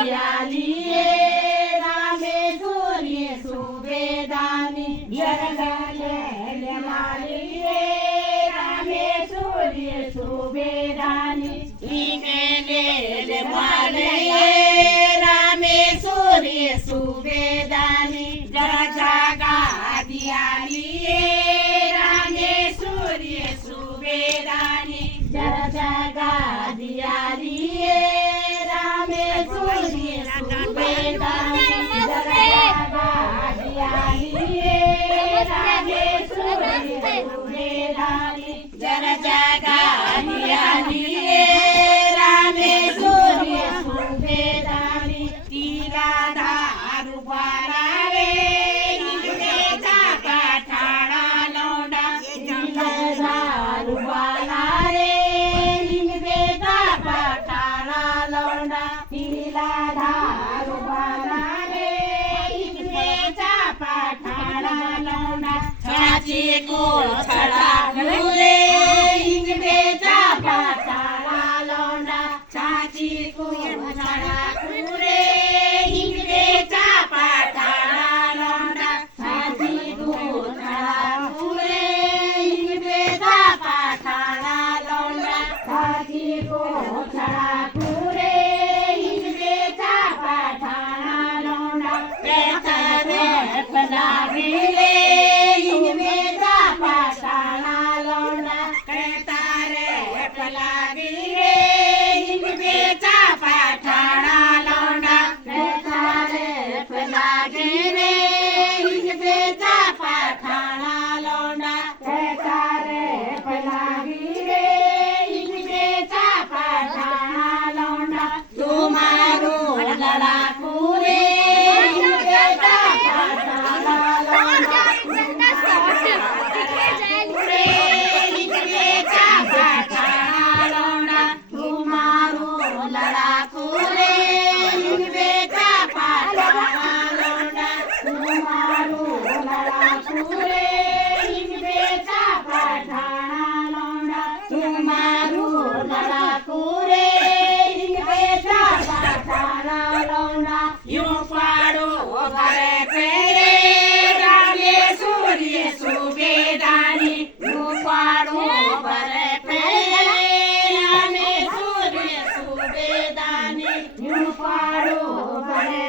दियालिए रामेश्वरी सुबेदानी जरगले मालिए रामेश्वरी सुबेदानी इंगेले मालिए रामेश्वरी सुबेदानी जरा जागा दियालिए रामेश्वरी सुबेदानी जरा जागा दियालिए रामेश्वरी सुबेदानी जरा जागा दियालिए रामेश्वरी सुबेदानी जरा जागा दियालिए रामेश्वरी सुबेदानी तिला दारू बारा रे इंग्रजा काठाळा लोंढा तिला दारू बारा रे इंग्रजा काठाळा लोंढा तिला दारू बारा रे इंग्रजा काठाळा लोंढा छाची कोळ छळा रे इंग्रजा काठाळा लोंढा छाची कोळ छळा रे इंग्रजा काठाळा लोंढा छाची कोळ छळा रे इंग्रजा काठाळा लोंढा छाची कोळ छळा रे इंग्रजा काठाळा लोंढा पेतारे पलागिले इंग्रजा काठाळा लोंढा पेतारे पलागिले इंग्रजा काठाळा लोंढा पेतारे पलागिले इंग्रजा काठाळा लोंढा पेतारे पलागिले इंग्रजा काठाळा लोंढा तुम्हारो लड़ाकू रे इंग्रजा काठाळा लोंढा रे इंग्रजा काठाळा लोंढा तुम्हारो लड़ाकू रे इंग्रजा काठाळा लोंढा तुम्हारो लड़ाकू रे इंग्रजा काठाळा लोंढा तुम्हारो लड़ाकू रे इंग्रजा काठाळा लोंढा यूं पाड़ो भरे पेरे रामेश्वरी सुबेदानी यूं पाड़ो भरे पेरे रामेश्वरी सुबेदानी यूं पाड़ो भरे